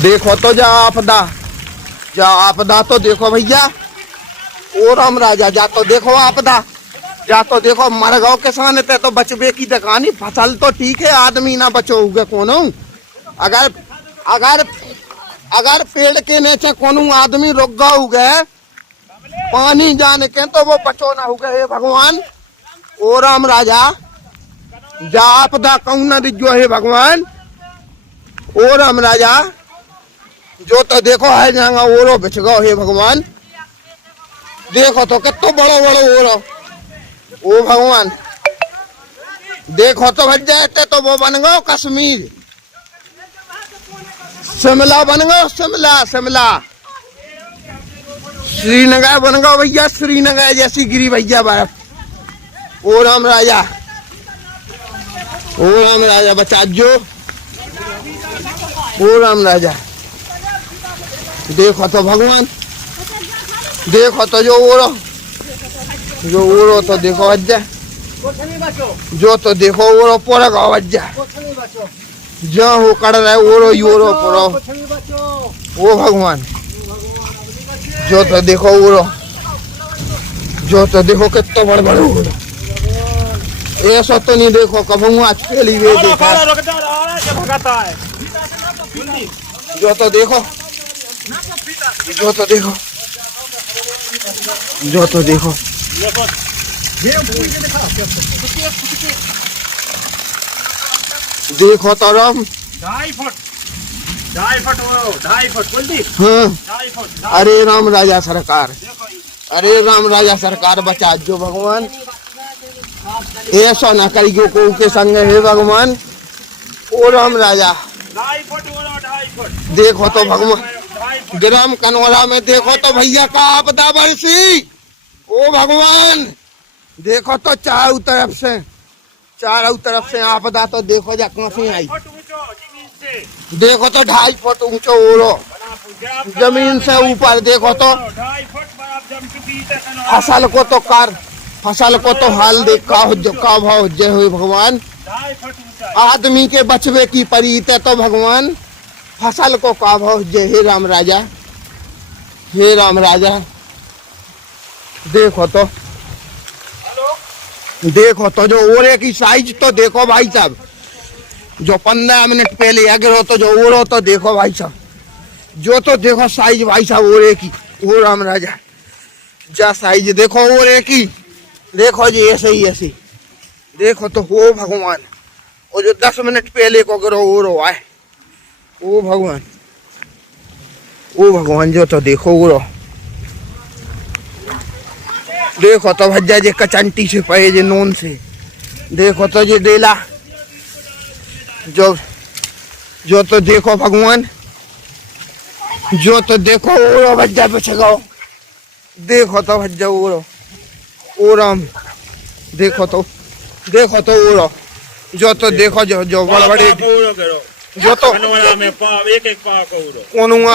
देखो तो जा आपदा तो देखो भैया। ओ राम राजा जा तो देखो आपदा, जा तो देखो मर गओ किसान ते तो बचबे की दकानी। फसल तो ठीक है, आदमी ना बचोगे कोनो। अगर अगर अगर पेड़ के नीचे कोनो आदमी रुक गओ गए पानी जान के तो वो बचो ना हो गए। हे भगवान ओ राम राजा जा आपदा कहूं न दिजो हे भगवान। ओ राम राजा जो तो देखो है जाएगा ओरो बिछ गो हे भगवान। देखो तो कितो बड़ो बड़ो ओरो ओ भगवान। देखो तो भज जाते तो वो बन गो कश्मीर, शिमला बन गो शिमला श्रीनगर बन गो भैया, श्रीनगर जैसी गिरी भैया बर्फ। ओ राम राजा बचा जो। ओ राम राजा देखो तो भगवान, देखो तो जो ओरो तो देखो वज्जा, जो तो देखो ओरो पूरा गाँव वज्जा जो हो कर रहा है ओरो यूरो पूरा। ओ भगवान जो तो देखो ओरो, जो तो देखो कितना बड़े बड़े ओरो। ऐसा तो नहीं देखो कभी आज पहली वे देखा। जो तो देखो, जो तो देखो, जो तो देखो देखो तो राम 2.5 फुट बोल दी। हाँ 2.5 फुट। अरे राम राजा सरकार, अरे राम राजा सरकार बचा जो भगवान। ऐसा ना करियो को के संग हे भगवान। ओ राम राजा 2.5 फुट। देखो तो भगवान ग्राम कनौरा में देखो तो भैया का आपदा बरसी। ओ भगवान देखो तो चारों तरफ से आपदा तो देखो जा कहाँ से आई। देखो तो 2.5 फुट ऊंचो ओरो जमीन से ऊपर। देखो तो 2.5 फुट फसल को तो हाल देख का भाव जय हो भगवान। 2.5 फुट ऊंचा आदमी के बचवे की परीत है तो भगवान फसल को का भाव जय। हे राम राजा, हे राम राजा देखो तो, देखो तो जो ओरे की साइज तो देखो भाई साहब। जो 15 मिनट पहले अगर तो जो ओरो तो देखो भाई साहब, जो तो देखो साइज भाई साहब ओरे की। ओ राम राजा जा साइज देखो ओरे की, देखो जी ऐसे देखो तो हो भगवान। और जो 10 मिनट पहले को करो ओरो आए। ओ भगवान जो तो देखो ओरो। देखो तो भज्जा जे कचंटी से पे जे नून से। देखो तो जे डेला जो तो देखो भगवान, जो तो देखो ओरो भज्जा पीछे गाओ। देखो तो भज्जा ओरो ओ राम। देखो तो ओरो जो तो देखो जो बड़े बड़े जो तो कोनो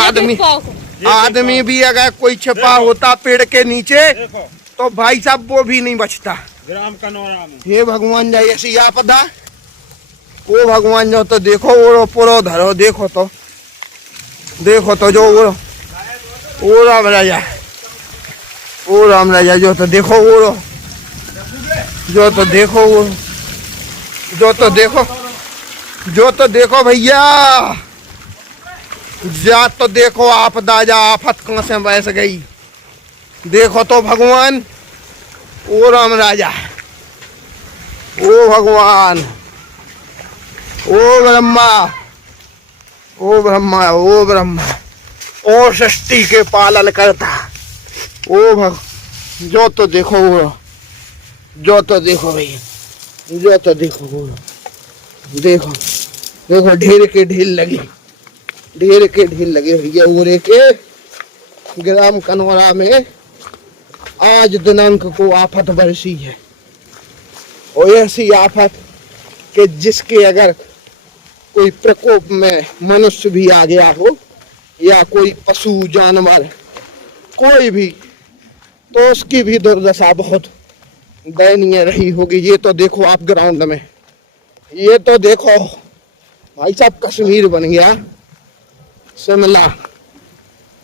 आदमी भी अगर कोई छिपा होता पेड़ के नीचे तो भाई साहब वो भी नहीं बचता। ग्राम कनौरा में हे भगवान जाए ऐसी आपदा। ओ भगवान जो तो देखो ओरो पुरो धरो। देखो तो जो ओ राम राजा, ओ राम राजा जो तो देखो ओरो, जो तो देखो ओरो, जो तो देखो भैया। जा तो देखो आपदा जा आफत कहाँ से बस गई। देखो तो भगवान ओ राम राजा, ओ भगवान, ओ ब्रह्मा ओ सृष्टि के पालन करता। जो तो देखो जो तो देखो भैया, जो तो देखो देखो ढेर के ढील लगी भैया ओरे के ग्राम कनौरा में। आज दिनांक को आफत बरसी है और ऐसी आफत कि जिसके अगर कोई प्रकोप में मनुष्य भी आ गया हो या कोई पशु जानवर कोई भी, तो उसकी भी दुर्दशा बहुत दयनीय रही होगी। ये तो देखो आप ग्राउंड में, ये तो देखो भाई साहब कश्मीर बन गया। शिमला,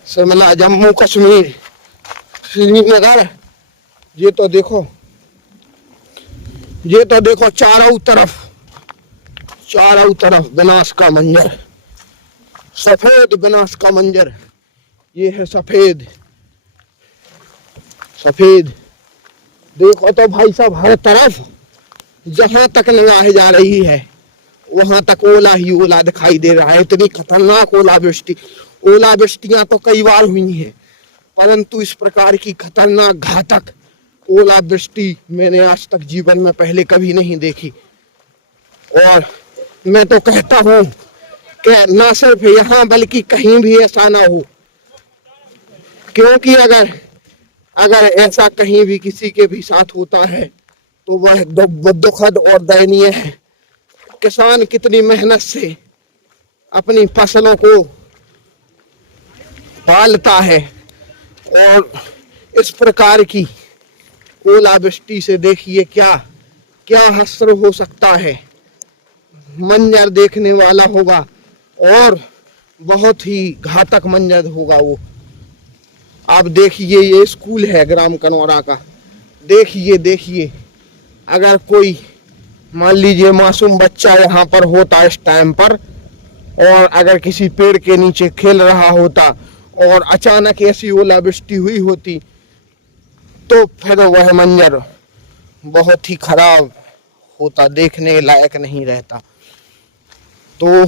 शिमला, जम्मू कश्मीर, श्रीनगर। ये तो देखो, ये तो देखो चारों तरफ विनाश का मंजर, सफेद विनाश का मंजर। ये है सफेद, सफेद। देखो तो भाई साहब, हर तरफ जहां तक निगाह जा रही है वहां तक ओला ही ओला दिखाई दे रहा है। इतनी खतरनाक ओलावृष्टियां तो कई बार हुई हैं, परंतु इस प्रकार की खतरनाक घातक ओलावृष्टि मैंने आज तक जीवन में पहले कभी नहीं देखी। और मैं तो कहता हूं कि न सिर्फ यहाँ बल्कि कहीं भी ऐसा ना हो, क्योंकि अगर ऐसा कहीं भी किसी के भी साथ होता है तो वह दुखद और दयनीय है। किसान कितनी मेहनत से अपनी फसलों को पालता है और इस प्रकार की ओलावृष्टि से देखिए क्या क्या हश्र हो सकता है। मंजर देखने वाला होगा और बहुत ही घातक मंजर होगा वो। आप देखिए, ये स्कूल है ग्राम कनौरा का। देखिए अगर कोई मान लीजिए मासूम बच्चा यहाँ पर होता इस टाइम पर, और अगर किसी पेड़ के नीचे खेल रहा होता और अचानक ऐसी ओलावृष्टि हुई होती तो फिर वह मंजर बहुत ही खराब होता, देखने लायक नहीं रहता। तो